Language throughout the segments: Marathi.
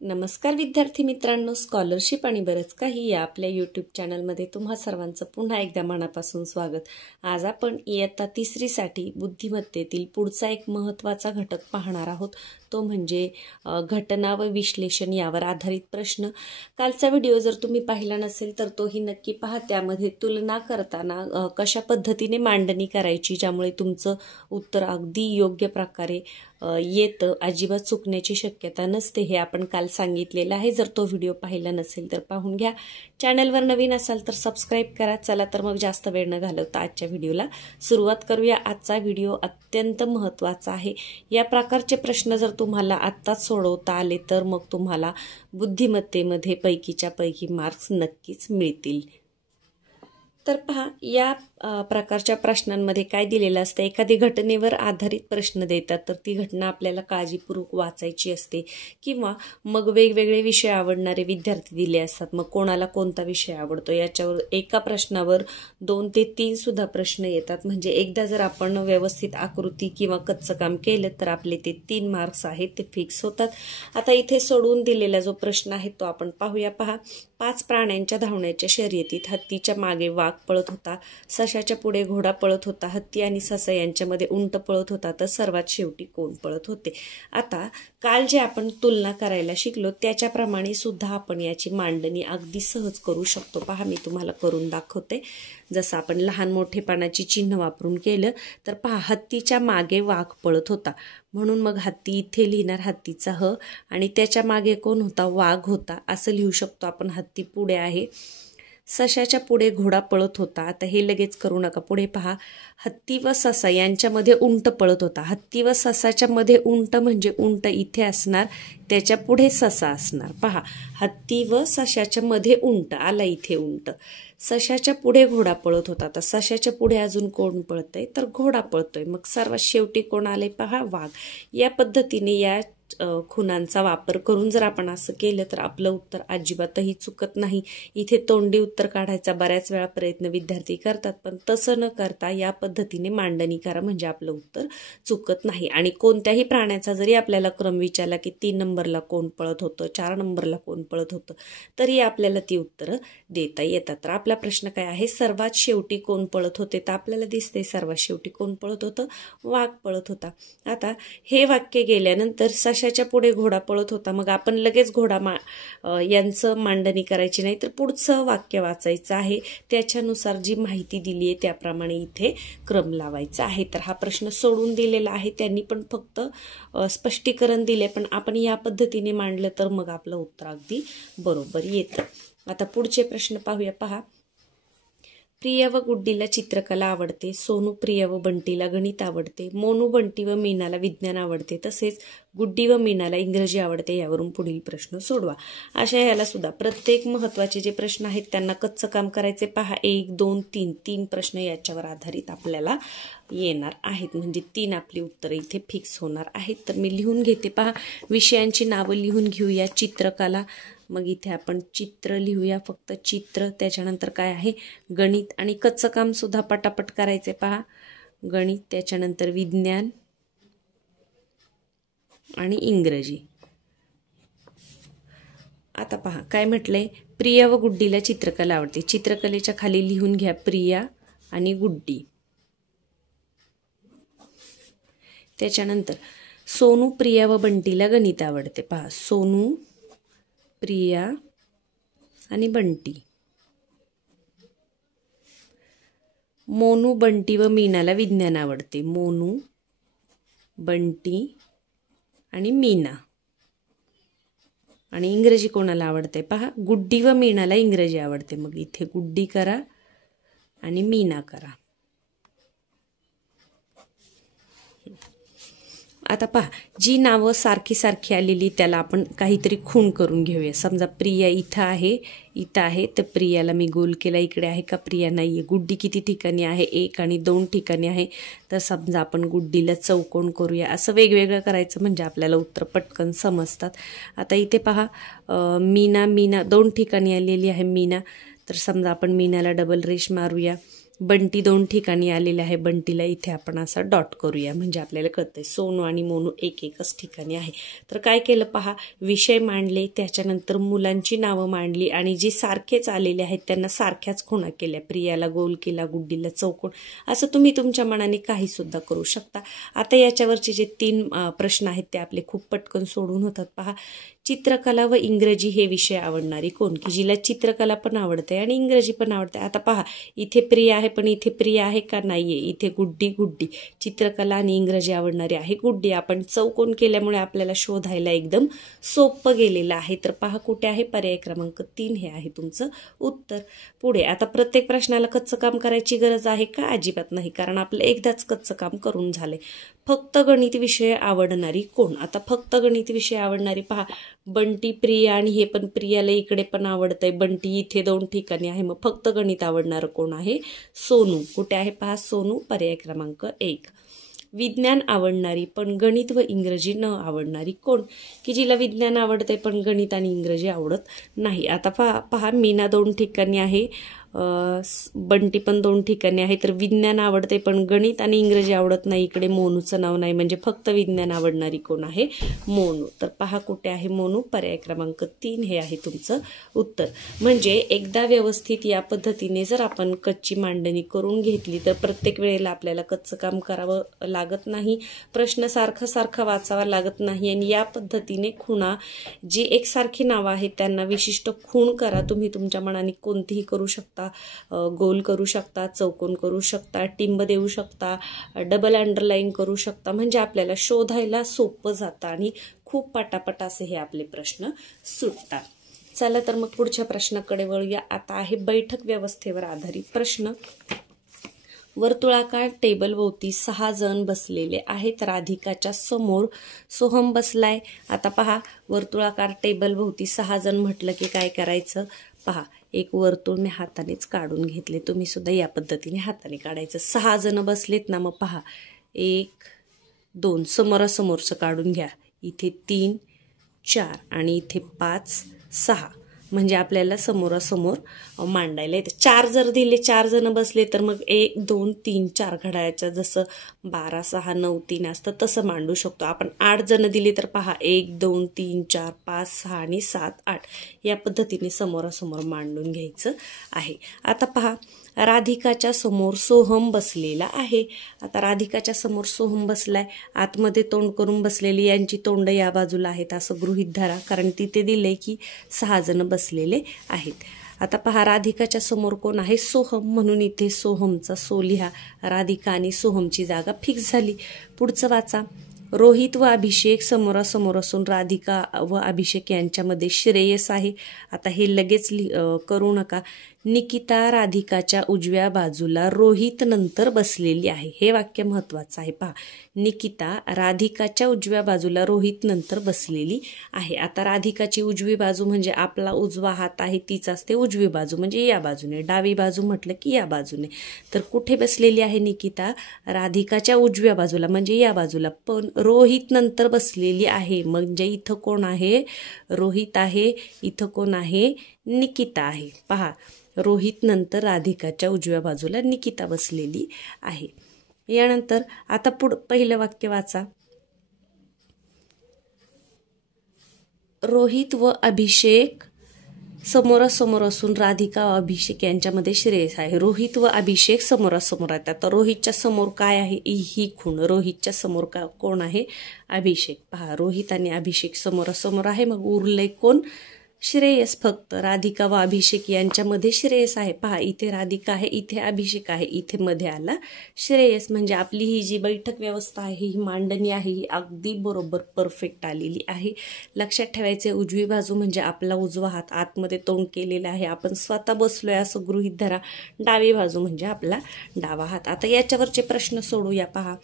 नमस्कार विद्यार्थी मित्रांनो, स्कॉलरशिप आणि बरंच काही या आपल्या यूट्यूब चॅनलमध्ये तुम्हा सर्वांचं पुन्हा एकदा मनापासून स्वागत। आज आपण इयत्ता 3री साठी बुद्धिमत्तेतील पुढचा एक महत्त्वाचा घटक पाहणार आहोत, तो म्हणजे घटना व विश्लेषण यावर आधारित प्रश्न। कालचा व्हिडिओ जर तुम्ही पाहिला नसेल तर तोही नक्की पहा। त्यामध्ये तुलना करताना कशा पद्धतीने मांडणी करायची ज्यामुळे तुमचं उत्तर अगदी योग्य प्रकारे येतं, अजिबात चुकण्याची शक्यता नसते, हे आपण काल सांगितलेलं आहे। जर तो व्हिडिओ पाहिला नसेल तर पाहून घ्या। चॅनलवर नवीन असाल तर सबस्क्राइब करा। चला तर मग जास्त वेळ न घालवता आजच्या व्हिडिओला सुरुवात करूया। आजचा व्हिडिओ अत्यंत महत्त्वाचा आहे। या प्रकारचे प्रश्न जर तुम्हाला आत्ताच सोडवता आले तर मग तुम्हाला बुद्धिमत्तेमध्ये पैकीच्या पैकी मार्क्स नक्कीच मिळतील। तर पहा, या प्रकारच्या प्रश्नांमध्ये काय दिलेलं असतं, एखादी घटनेवर आधारित प्रश्न देतात तर ती घटना आपल्याला काळजीपूर्वक वाचायची असते, किंवा मग वेगवेगळे विषय आवडणारे विद्यार्थी दिले असतात। मग कोणाला कोणता विषय आवडतो याच्यावर एका प्रश्नावर 2 ते 3 सुद्धा प्रश्न येतात। म्हणजे एकदा जर आपण व्यवस्थित आकृती किंवा कच्चं काम केलं तर आपले ते 3 मार्क्स आहेत ते फिक्स होतात। आता इथे सोडवून दिलेला जो प्रश्न आहे तो आपण पाहूया। पहा, 5 प्राण्यांच्या धावण्याच्या शर्यतीत हत्तीच्या मागे वाघ पळत होता, सशाच्या पुढे घोडा पळत होता, हत्ती आणि ससा यांच्यामध्ये उंट पळत होता, तर सर्वात शेवटी कोण पळत होते। आता काल जे आपण तुलना करायला शिकलो त्याच्याप्रमाणे सुद्धा आपण याची मांडणी अगदी सहज करू शकतो। पहा, मी तुम्हाला करून दाखवते। जसं आपण लहान मोठेपणाची चिन्ह वापरून केलं तर पहा, हत्तीच्या मागे वाघ पळत होता म्हणून मग हत्ती इथे लिहिणार हत्तीचा ह, आणि त्याच्या मागे कोण होता, वाघ होता, असं लिहू शकतो आपण। हत्ती पुढे आहे, सशाच्या पुढे घोडा पळत होता। आता हे लगेच करू नका, पुढे पहा, हत्ती व ससा यांच्यामध्ये उंट पळत होता। हत्ती व ससाच्या मध्ये उंट म्हणजे उंट इथे असणार, त्याच्या पुढे ससा असणार। पहा, हत्ती व सशाच्या मध्ये उंट आला, इथे उंट। सशाच्या पुढे घोडा पळत होता, तर सशाच्या पुढे अजून कोण पळतंय, तर घोडा पळतोय। मग सर्वात शेवटी कोण आले, पहा, वाघ। या पद्धतीने या खुणांचा वापर करून जर आपण असं केलं तर आपलं उत्तर अजिबातही चुकत नाही। इथे तोंडी उत्तर काढायचा बऱ्याच वेळा प्रयत्न विद्यार्थी करतात, पण तसं न करता या पद्धतीने मांडणी करा म्हणजे आपलं उत्तर चुकत नाही। आणि कोणत्याही प्राण्याचा जरी आपल्याला क्रम विचारला की 3 नंबरला कोण पळत होतं, 4 नंबरला कोण पळत होतं, तरी आपल्याला ती उत्तरं देता येतात। तर आपला प्रश्न काय आहे, सर्वात शेवटी कोण पळत होते, तर आपल्याला दिसते सर्वात शेवटी कोण पळत होतं, वाघ पळत होता। आता हे वाक्य गेल्यानंतर सशाच्या पुढे घोडा पळत होता, मग आपण लगेच घोडा यांचं मांडणी करायची नाही, तर पुढचं वाक्य वाचायचं आहे, त्याच्यानुसार जी माहिती दिली आहे त्याप्रमाणे इथे क्रम लावायचा आहे। तर हा प्रश्न सोडून दिलेला आहे, त्यांनी पण फक्त स्पष्टीकरण दिले, पण आपण या पद्धतीने मांडलं तर मग आपलं उत्तर अगदी बरोबर येतं। आता पुढचे प्रश्न पाहूया। पहा, प्रिया व गुड्डीला चित्रकला आवडते, सोनू, प्रिया व बंटीला गणित आवडते, मोनू, बंटी व मीनाला विज्ञान आवडते, तसेच गुड्डी व मीनाला इंग्रजी आवडते। यावरून पुढील प्रश्न सोडवा। अशा याला सुद्धा प्रत्येक महत्त्वाचे जे प्रश्न आहेत त्यांना कच्चं काम करायचे। पहा, 1 2 3 प्रश्न याच्यावर आधारित आपल्याला येणार आहेत, म्हणजे 3 आपली उत्तरं इथे फिक्स होणार आहेत। तर मी लिहून घेते। पहा, विषयांची नावं लिहून घेऊया। चित्रकला, मग इथे आपण चित्र लिहूया, फक्त चित्र। त्याच्यानंतर काय आहे, गणित, आणि कच्चं काम सुद्धा पटापट करायचे। पहा, गणित, त्याच्यानंतर विज्ञान आणि इंग्रजी। आता पहा काय म्हटलंय, प्रिया व गुड्डीला चित्रकला आवडते। चित्रकलेच्या खाली लिहून घ्या प्रिया आणि गुड्डी। त्याच्यानंतर सोनू, प्रिया व बंटीला गणित आवडते। पहा, सोनू, प्रिया आणि बंटी। मोनू, बंटी व मीनाला विज्ञान आवडते। मोनू, बंटी आणि मीना। आणि इंग्रजी कोणाला आवडते, पहा, गुड्डी व मीनाला इंग्रजी आवडते। मग इथे गुड्डी करा आणि मीना करा। आता पहा, जी नावं सारखी सारखी आलेली त्याला आपण काहीतरी खूण करून घेऊया। समजा प्रिया इथं आहे, इथं आहे, तर प्रियाला मी गोल केला, इकडे आहे का, प्रिया नाहीये। गुड्डी किती ठिकाणी आहे, 1 आणि 2 ठिकाणी आहे, तर समजा आपण गुड्डीला चौकोन करूया। असं वेगवेगळं करायचं म्हणजे आपल्याला उत्तर पटकन समजतात। आता इथे पहा, मीना 2 ठिकाणी आलेली आहे मीना, तर समजा आपण मीनाला डबल रेष मारूया। बंटी 2 ठिकाणी आलेले आहे, बंटीला इथे आपण असा डॉट करूया म्हणजे आपल्याला कळतंय सोनू आणि मोनू एकच ठिकाणी आहे. तर काय केलं पहा, विषय मांडले, त्याच्यानंतर मुलांची नावं मांडली आणि जे सारखेच आलेले आहेत त्यांना सारख्याच खुणा केल्या. प्रियाला गोल केला, गुड्डीला चौकोन, असं तुम्ही तुमच्या मनाने काही सुद्धा करू शकता. आता याच्यावरचे जे 3 प्रश्न आहेत ते आपले खूप पटकन सोडून होतात. पहा, चित्रकला व इंग्रजी हे विषय आवडणारी कोण, की जिला चित्रकला पण आवडते आणि इंग्रजी पण आवडते. आता पहा, इथे प्रिया आहे पण इथे प्रिया आहे का, नाहीये. इथे गुड्डी, चित्रकला आणि इंग्रजी आवडणारी आहे गुड्डी. आपण चौकोन केल्यामुळे आपल्याला शोधायला एकदम सोपं गेलेलं आहे. तर पहा कुठे आहे, पर्याय क्रमांक 3 हे आहे तुमचं उत्तर. पुढे आता प्रत्येक प्रश्नाला कच्चं काम करायची गरज आहे का, अजिबात नाही, कारण आपलं एकदाच कच्चं काम करून झालंय. फक्त गणित विषय आवडणारी कोण, आता फक्त गणित विषय आवडणारी पहा, बंटी, प्रिया आणि हे पण प्रियाला इकडे पण आवडतंय, बंटी इथे 2 ठिकाणी आहे, मग फक्त गणित आवडणारं कोण आहे, सोनू. कुठे आहे पहा, सोनू, पर्याय क्रमांक 1. विज्ञान आवडणारी पण गणित व इंग्रजी न आवडणारी कोण, की जिला विज्ञान आवडते पण गणित आणि इंग्रजी आवडत नाही. आता पहा मीना 2 ठिकाणी आहे, बंटी पण 2 ठिकाणी आहे. तर विज्ञान आवडते पण गणित आणि इंग्रजी आवडत नाही. इकडे मोनूचं नाव नाही, म्हणजे फक्त विज्ञान आवडणारी कोण आहे, मोनू. तर पहा कुठे आहे मोनू, पर्याय क्रमांक 3 हे आहे तुमचं उत्तर. म्हणजे एकदा व्यवस्थित या पद्धतीने जर आपण कच्ची मांडणी करून घेतली तर प्रत्येक वेळेला आपल्याला कच्चं काम करावं लागत नाही, प्रश्न सारखा वाचावा लागत नाही. आणि या पद्धतीने खुणा, जी एकसारखी नावं आहेत त्यांना विशिष्ट खूण करा. तुम्ही तुमच्या मनाने कोणतीही करू शकता, गोल करू शकता, चौकोन करू शकता, टिंब देऊ शकता, डबल अंडरलाईन करू शकता, म्हणजे आपल्याला शोधायला सोपं जातं आणि खूप पटापट असे हे आपले प्रश्न सुटतात. चला तर मग पुढच्या प्रश्नाकडे वळूया. आता आहे बैठक व्यवस्थेवर आधारित प्रश्न. वर्तुळाकार टेबल भोवती 6 जण बसलेले आहेत. राधिकाच्या समोर सोहम बसलाय. आता पहा, वर्तुळाकार टेबल भोवती 6 जण म्हटलं की काय करायचं, पहा एक वर्तुळ मी हातानेच काढून घेतले, तुम्ही सुद्धा या पद्धतीने हाताने काढायचं. 6 जण बसलेत ना, मग पहा 1 2 समोरासमोरचं काढून घ्या, इथे 3 4 आणि इथे 5 6, म्हणजे आपल्याला समोरासमोर मांडायला येते. 4 जर दिले, 4 जण बसले तर मग 1 2 3 4 घड्याळाच्या जसं 12 6 9 3 असतं तसं मांडू शकतो आपण. 8 जण दिली तर पहा 1 2 3 4 5 6 आणि 7 8 या पद्धतीने समोरासमोर मांडून घ्यायचं आहे. आता पहा, राधिकाच्या समोर सोहम बसलेला आहे. आता राधिकाच्या समोर सोहम बसलाय, आतमध्ये तोंड करून बसलेली, यांची तोंड या बाजूला आहेत असं गृहीत धरा, कारण तिथे दिले की 6 जण बसलेले आहेत. आता पहा, राधिकाच्या समोर कोण आहे, सोहम, म्हणून इथे सोहमचा सो लिहा. राधिका आणि सोहमची जागा फिक्स झाली. पुढचं वाचा. रोहित व अभिषेक समोरासमोर असून राधिका व अभिषेक यांच्यामध्ये श्रेयस आहे. आता हे लगेच करू नका. निकिता राधिकाच्या उजव्या बाजूला रोहित नंतर बसलेली आहे. हे वाक्य महत्वाचं आहे. पहा, निकिता राधिकाच्या उजव्या बाजूला रोहित नंतर बसलेली आहे. आता राधिकाची उजवी बाजू म्हणजे आपला उजवा हात आहे, तीच असते उजवी बाजू, म्हणजे या बाजूने. डावी बाजू म्हटलं की या बाजूने. तर कुठे बसलेली आहे निकिता, राधिकाच्या उजव्या बाजूला म्हणजे या बाजूला, पण रोहित नंतर बसलेली आहे. म्हणजे इथं कोण आहे, रोहित आहे, इथं कोण आहे, निकिता आहे. पहा, रोहित नंतर राधिकाच्या उजव्या बाजूला निकिता बसलेली आहे. यानंतर आता पहिलं वाक्य वाचा. रोहित व अभिषेक समोरासमोर असून राधिका व अभिषेक यांच्यामध्ये श्रेयस आहे. रोहित व अभिषेक समोरासमोर आहेत. आता रोहितच्या समोर काय आहे, ही खूण. रोहितच्या समोर कोण आहे, अभिषेक. पहा, रोहित आणि अभिषेक समोरासमोर आहे, मग उरले कोण, श्रेयस. फक्त राधिका व अभिषेक यांच्यामध्ये श्रेयस आहे. पहा, इथे राधिका आहे, इथे अभिषेक आहे, इथे मध्ये आला श्रेयस. म्हणजे आपली ही जी बैठक व्यवस्था आहे, ही मांडणी आहे, ही अगदी बरोबर परफेक्ट आलेली आहे. लक्षात ठेवायचे, उजवी बाजू म्हणजे आपला उजवा हात, आतमध्ये तोंड केलेला आहे, आपण स्वतः बसलोय असं गृहीत धरा. डावी बाजू म्हणजे आपला डावा हात. आता याच्यावरचे प्रश्न सोडूया. पहा,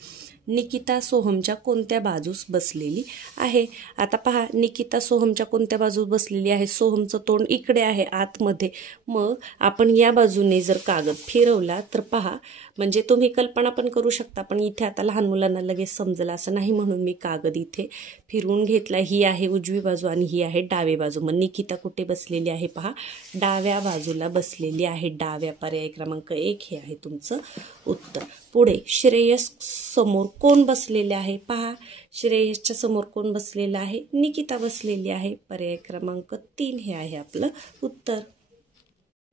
निकिता सोहमच्या कोणत्या बाजूस बसलेली आहे. आता पहा, निकिता सोहमच्या कोणत्या बाजूस बसलेली आहे, सोहमचं तोंड इकडे आहे आतमध्ये. मग आपण या बाजूने जर कागद फिरवला तर पहा, म्हणजे तुम्ही कल्पना पण करू शकता, पण इथे आता लहान मुलांना लगेच समजलं असं नाही म्हणून मी कागद इथे फिरवून घेतला. ही आहे उजवी बाजू आणि ही आहे डावी बाजू. मग निकिता कुठे बसलेली आहे पहा, डाव्या बाजूला बसलेली आहे. डाव्या पर्याय क्रमांक 1 हे आहे तुमचं उत्तर. पुढे श्रेयस समोर कोण बसलेले आहे पहा, श्रेयसच्या समोर कोण बसलेलं आहे, निकिता बसलेली आहे. पर्याय क्रमांक 3 हे आहे आपलं उत्तर.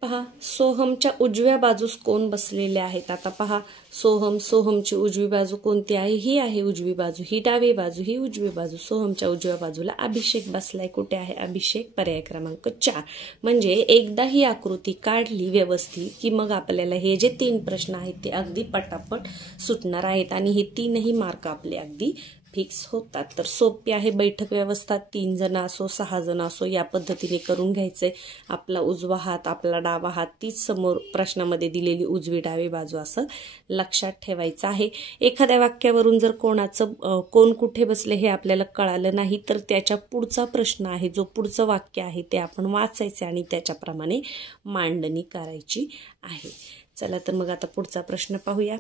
पहा सोहमच्या उजव्या बाजूस कोण बसलेले आहेत. आता पहा सोहमची उजवी बाजू कोणती आहे, ही आहे उजवी बाजू, ही डावी बाजू, ही उजवी बाजू. सोहमच्या उजव्या बाजूला अभिषेक बसलाय. कुठे आहे अभिषेक, पर्याय क्रमांक 4. म्हणजे एकदा ही आकृती काढली व्यवस्थित की मग आपल्याला हे जे 3 प्रश्न आहेत ते अगदी पटापट सुटणार आहेत आणि हे 3ही मार्क आपले अगदी फिक्स होतात. तर सोपी आहे बैठक व्यवस्था. 3 जण असो 6 जण असो या पद्धतीने करून घ्यायचंय. आपला उजवा हात, आपला डावा हात, तीच समोर प्रश्नामध्ये दिलेली उजवी डावी बाजू असं लक्षात ठेवायचं आहे. एखाद्या वाक्यावरून जर कोण कुठे बसले हे आपल्याला कळालं नाही तर त्याच्या पुढचा प्रश्न आहे, जो पुढचं वाक्य आहे ते आपण वाचायचे आणि त्याच्याप्रमाणे मांडणी करायची आहे. चला तर मग आता पुढचा प्रश्न पाहूया.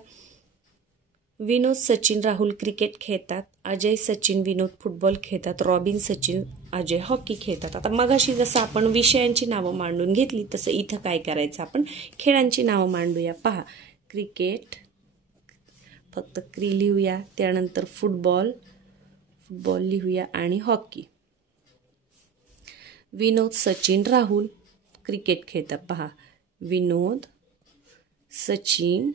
विनोद सचिन राहुल क्रिकेट खेळतात, अजय सचिन विनोद फुटबॉल खेळतात, रॉबिन सचिन अजय हॉकी खेळतात. आता मगाशी जसं आपण विषयांची नावं मांडून घेतली तसं इथं काय करायचं, आपण खेळांची नावं मांडूया. पहा क्रिकेट फक्त क्री लिहूया, त्यानंतर फुटबॉल लिहूया आणि हॉकी. विनोद सचिन राहुल क्रिकेट खेळतात. पहा विनोद सचिन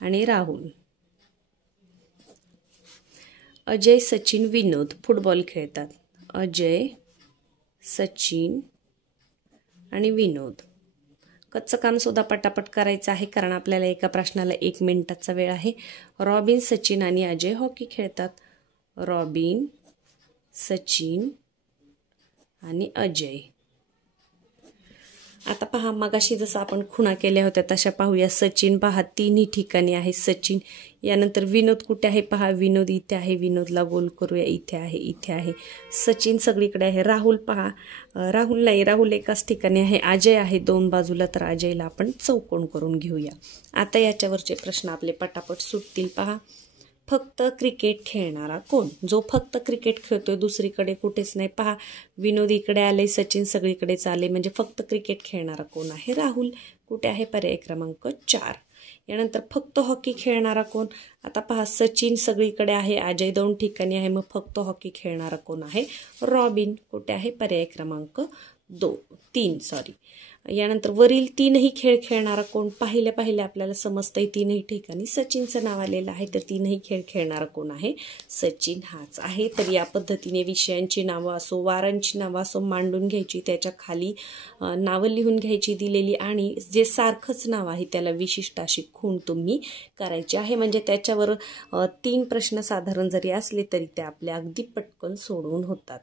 आणि राहुल. अजय सचिन विनोद फुटबॉल खेळतात. अजय सचिन आणि विनोद. कच्चं काम सुद्धा पटापट करायचं आहे कारण आपल्याला एका प्रश्नाला 1 मिनिटाचा वेळ आहे. रॉबिन सचिन आणि अजय हॉकी खेळतात. रॉबिन सचिन आणि अजय. आता पहा मगाशी जसं आपण खुणा केल्या होत्या तशा पाहूया. सचिन पहा 3ही ठिकाणी आहे सचिन. यानंतर विनोद कुठे आहे पहा, विनोद इथे आहे. विनोदला गोल करूया, इथे आहे, इथे आहे. सचिन सगळीकडे आहे. राहुल पहा, राहुल नाही, राहुल एकाच ठिकाणी आहे. अजय आहे 2 बाजूला, तर अजयला आपण चौकोन करून घेऊया. आता याच्यावरचे प्रश्न आपले पटापट सुटतील. पहा फक्त क्रिकेट खेळणारा कोण, जो फक्त क्रिकेट खेळतोय, दुसरीकडे कुठेच नाही. पहा विनोद इकडे आले, सचिन सगळीकडेच आले, म्हणजे फक्त क्रिकेट खेळणारा कोण आहे, राहुल. कुठे आहे, पर्याय क्रमांक 4. यानंतर फक्त हॉकी खेळणारा कोण. आता पहा सचिन सगळीकडे आहे, अजय 2 ठिकाणी आहे, मग फक्त हॉकी खेळणारा कोण आहे, रॉबिन. कुठे आहे, पर्याय क्रमांक 3. यानंतर वरील 3ही खेळ खेळणारा कोण. पाहिल्या आपल्याला समजतंय 3ही ठिकाणी सचिनचं नाव आलेलं आहे, तर 3ही खेळ खेळणारा कोण आहे, सचिन हाच आहे. तर या पद्धतीने विषयांची नावं असो, वारांची नावं असो मांडून घ्यायची, त्याच्या खाली नावं लिहून घ्यायची दिलेली आणि जे सारखंच नाव आहे त्याला विशिष्ट अशी खूण तुम्ही करायची आहे. म्हणजे त्याच्यावर 3 प्रश्न साधारण जरी असले तरी ते आपल्या अगदी पटकन सोडवून होतात.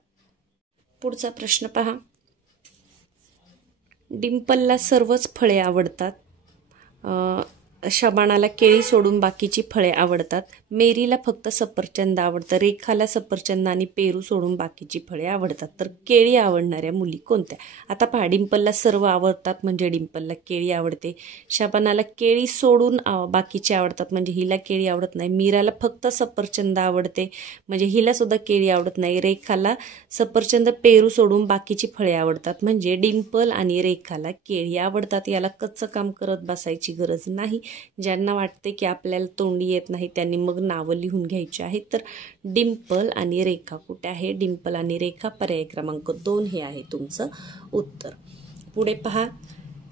पुढचा प्रश्न पहा. डिंपलला सर्वच फळे आवडतात. शबानाला केळी सोडून बाकीची फळे आवडतात. मेरीला फक्त सफरचंद आवडतं. रेखाला सफरचंद आणि पेरू सोडून बाकीची फळे आवडतात. तर केळी आवडणाऱ्या मुली कोणत्या. आता पहा डिंपलला सर्व आवडतात म्हणजे डिंपलला केळी आवडते. शबानाला केळी सोडून बाकीची आवडतात म्हणजे हिला केळी आवडत नाही. मीराला फक्त सफरचंद आवडते म्हणजे हिला सुद्धा केळी आवडत नाही. रेखाला सफरचंद पेरू सोडून बाकीची फळे आवडतात म्हणजे डिंपल आणि रेखाला केळी आवडतात. याला कच्चं काम करत बसायची गरज नाही. ज्यांना वाटते की आपल्याला तोंडी येत नाही त्यांनी मग नावं लिहून घ्यायची आहेत. तर डिंपल आणि रेखा कुठे आहे, डिंपल आणि रेखा. पर्याय क्रमांक 2 हे आहे तुमचं उत्तर. पुढे पहा.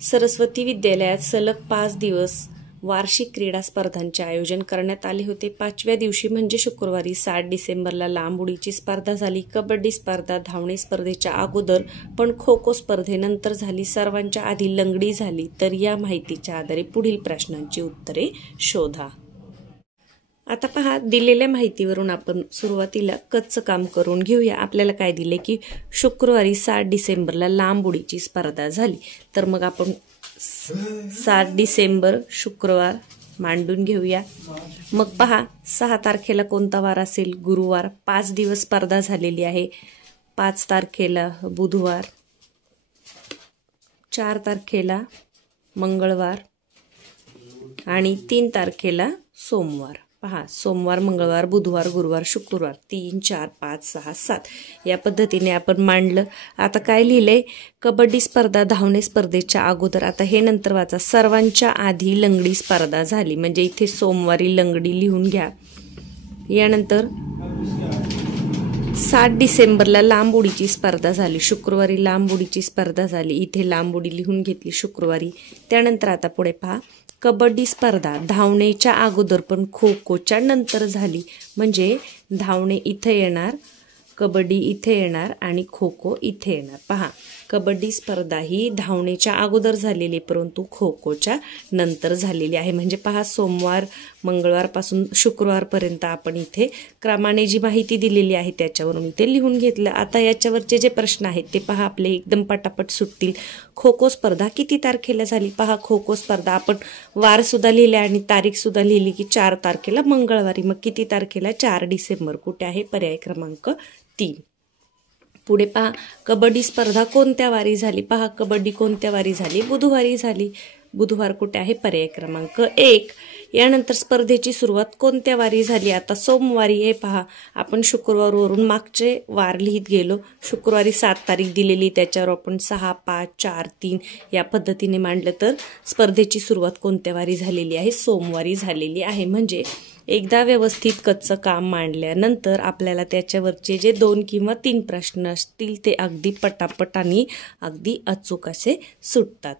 सरस्वती विद्यालयात सलग 5 दिवस वार्षिक क्रीडा स्पर्धांचे आयोजन करण्यात आले होते. 5व्या दिवशी म्हणजे शुक्रवारी 7 डिसेंबरला लांब उडीची स्पर्धा झाली. कबड्डी स्पर्धा धावणे स्पर्धेच्या अगोदर पण खो खो स्पर्धेनंतर झाली. सर्वांच्या आधी लंगडी झाली. तर या माहितीच्या आधारे पुढील प्रश्नांची उत्तरे शोधा. आता पहा दिलेल्या माहितीवरून आपण सुरुवातीला कच्चं काम करून घेऊया. आपल्याला काय दिले की शुक्रवारी 7 डिसेंबरला लांब उडीची स्पर्धा झाली. तर मग आपण 7 डिसेंबर शुक्रवार मांडून घेऊया. मग पहा 6 तारखेला कोणता वार असेल, गुरुवार. 5 दिवस स्पर्धा झालेली आहे. 5 तारखेला बुधवार, 4 तारखेला मंगळवार, आणि 3 तारखेला सोमवार। पहा, सोमवार, मंगळवार, बुधवार, गुरुवार, शुक्रवार 3, 4, 5, 6, 7 या पद्धतीने आपण मांडलं। आता काय लिहिलंय, कबड्डी स्पर्धा धावणे स्पर्धेच्या अगोदर, आता हे नंतर वाचा, सर्वांच्या आधी लंगडी स्पर्धा झाली, म्हणजे इथे सोमवारी लंगडी लिहून घ्या। यानंतर 7 डिसेंबरला लांब उडीची स्पर्धा झाली, शुक्रवारी लांब उडीची स्पर्धा झाली, इथे लांब उडी लिहून घेतली शुक्रवारी। त्यानंतर आता पुढे पहा, कबड्डी स्पर्धा धावण्याच्या अगोदर पण खो खोच्या नंतर झाली, म्हणजे धावणे इथे येणार, कबड्डी इथे येणार आणि खो खो इथे येणार। पहा, कबड्डी स्पर्धा ही धावण्याच्या अगोदर झालेली परंतु खो खोच्या नंतर झालेली आहे। म्हणजे पहा, सोमवार मंगळवारपासून शुक्रवारपर्यंत आपण इथे क्रमाने जी माहिती दिलेली आहे त्याच्यावरून इथे लिहून घेतलं। आता याच्यावरचे जे प्रश्न आहेत ते पहा आपले एकदम पटापट सुटतील। खो खो स्पर्धा किती तारखेला झाली? पहा, खो खो स्पर्धा आपण वार सुद्धा लिहिले आणि तारीख सुद्धा लिहिली की 4 तारखेला मंगळवारी। मग किती तारखेला? 4 डिसेंबर। कुठे आहे? पर्याय क्रमांक 3। पुढे पहा, कबड्डी स्पर्धा कोणत्या वारी झाली? पहा, कबड्डी कोणत्या वारी झाली? बुधवारी झाली। बुधवार कुठे आहे? पर्याय क्रमांक 1। यानंतर स्पर्धेची सुरुवात कोणत्या वारी झाली? आता सोमवारी आहे। पहा, आपण शुक्रवारवरून मागचे वार लिहित गेलो, शुक्रवारी 7 तारीख दिलेली, त्याच्यावर आपण 6, 5, 4, 3 या पद्धतीने मांडलं तर स्पर्धेची सुरुवात कोणत्या वारी झालेली आहे? सोमवारी झालेली आहे। म्हणजे एकदा व्यवस्थित कच्चं काम मांडल्यानंतर आपल्याला त्याच्यावरचे जे 2 किंवा 3 प्रश्न असतील ते अगदी पटापट आणि अगदी अचूक असे सुटतात।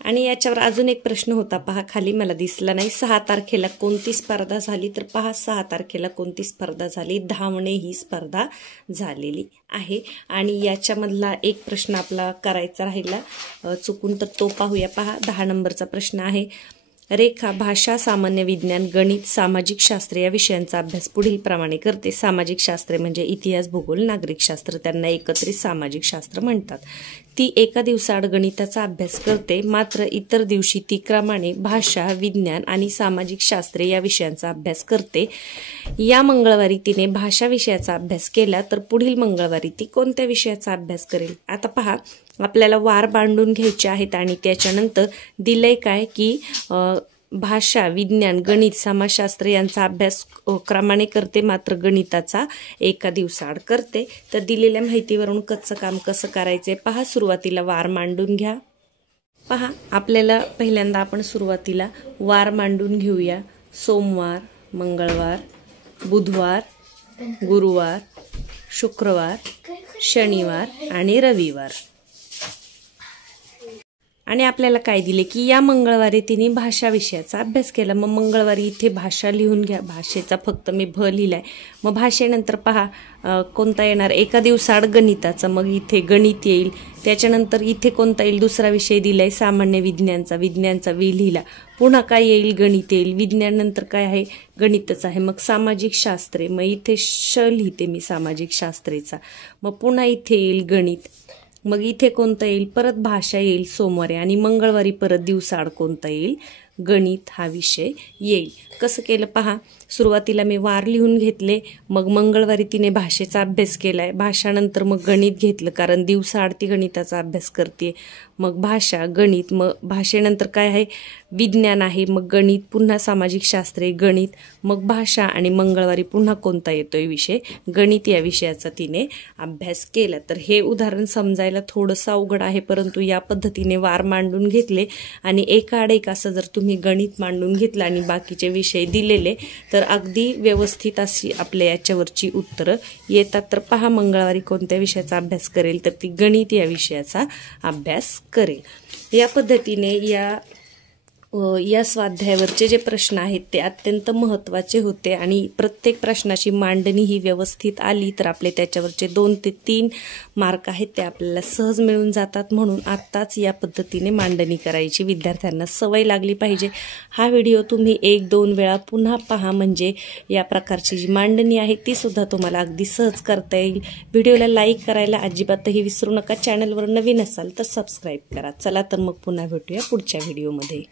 आणि याच्यावर अजून एक प्रश्न होता, पहा खाली मला दिसला नाही, 6 तारखेला कोणती स्पर्धा झाली? तर पहा, 6 तारखेला कोणती स्पर्धा झाली? धावणे ही स्पर्धा झालेली आहे। आणि याच्यामधला एक प्रश्न आपला करायचा राहिला चुकून, तर तो पाहूया। पहा, 10 नंबरचा प्रश्न आहे, रेखा भाषा, सामान्य विज्ञान, गणित, सामाजिक शास्त्र या विषयांचा अभ्यास पुढील प्रमाणे करते। सामाजिक शास्त्रे म्हणजे इतिहास, भूगोल, नागरिक शास्त्र, त्यांना एकत्रित सामाजिक शास्त्र म्हणतात। ती एका दिवसाआड गणिताचा अभ्यास करते, मात्र इतर दिवशी ती क्रमाने भाषा, विज्ञान आणि सामाजिक शास्त्रे या विषयांचा अभ्यास करते। या मंगळवारी तिने भाषा विषयाचा अभ्यास केला, तर पुढील मंगळवारी ती कोणत्या विषयाचा अभ्यास करेल? आता पहा, आपल्याला वार बांधून घ्यायचे आहेत आणि त्याच्यानंतर दिलंय काय की भाषा, विज्ञान, गणित, समाजशास्त्र यांचा अभ्यास क्रमाने करते, मात्र गणिताचा एका दिवसाआड करते। तर दिलेल्या माहितीवरून कच्चं काम कसं करायचंय पहा, सुरुवातीला वार मांडून घ्या। पहा, आपल्याला पहिल्यांदा आपण सुरुवातीला वार मांडून घेऊया, सोमवार, मंगळवार, बुधवार, गुरुवार, शुक्रवार, शनिवार आणि रविवार। आणि आपल्याला काय दिले की या मंगळवारी तिने भाषा विषयाचा अभ्यास केला। मग मंगळवारी इथे भाषा लिहून घ्या, भाषेचा फक्त मी भ लिहिलाय। मग भाषेनंतर पहा कोणता येणार? एका दिवसाआड गणिताचा, मग इथे गणित येईल। त्याच्यानंतर इथे कोणता येईल? दुसरा विषय दिलाय सामान्य विज्ञानचा, विज्ञानचा वि लिहिला। पुन्हा काय येईल? गणित येईल। विज्ञान नंतर काय आहे? गणितच आहे। मग सामाजिक शास्त्रे, मग इथे श लिहिते मी सामाजिक शास्त्रेचा। मग पुन्हा इथे येईल गणित, मग इथे कोणता येईल? परत भाषा येईल सोमवारी, आणि मंगळवारी परत दिवसाआड कोणता येईल? गणित हा विषय येईल। कसं केलं पहा, सुरुवातीला मी वार लिहून घेतले, मग मंगळवारी तिने भाषेचा अभ्यास केलाय, भाषानंतर मग गणित घेतलं कारण दिवसाआड ती गणिताचा अभ्यास करते। मग भाषा, गणित, मग भाषेनंतर काय आहे? विज्ञान आहे, मग गणित, पुन्हा सामाजिक शास्त्रे, गणित, मग भाषा, आणि मंगळवारी पुन्हा कोणता येतोय विषय? गणित या विषयाचा तिने अभ्यास केला। तर हे उदाहरण समजायला थोडंसं अवघड आहे, परंतु या पद्धतीने वार मांडून घेतले आणि एकाआड एक असं जर तुम्ही गणित मांडून घेतलं आणि बाकीचे विषय दिलेले तर अगदी व्यवस्थित अशी आपल्या याच्यावरची उत्तरं येतात। तर पहा, मंगळवारी कोणत्या विषयाचा अभ्यास करेल? तर ती गणित या विषयाचा अभ्यास करेल। या पद्धतीने या स्वाध्यायावरचे जे प्रश्न आहेत ते अत्यंत महत्त्वाचे होते आणि प्रत्येक प्रश्नाची मांडणी ही व्यवस्थित आली तर आपले त्याच्यावरचे 2 ते 3 मार्क आहेत ते आपल्याला सहज मिळून जातात। म्हणून आत्ताच या पद्धतीने मांडणी करायची विद्यार्थ्यांना सवय लागली पाहिजे। हा व्हिडिओ तुम्ही 1-2 वेळा पुन्हा पहा, म्हणजे या प्रकारची जी मांडणी आहे ती सुद्धा तुम्हाला अगदी सहज करता येईल। व्हिडिओला लाईक करायला अजिबातही विसरू नका। चॅनलवर नवीन असाल तर सबस्क्राईब करा। चला तर मग पुन्हा भेटूया पुढच्या व्हिडिओमध्ये।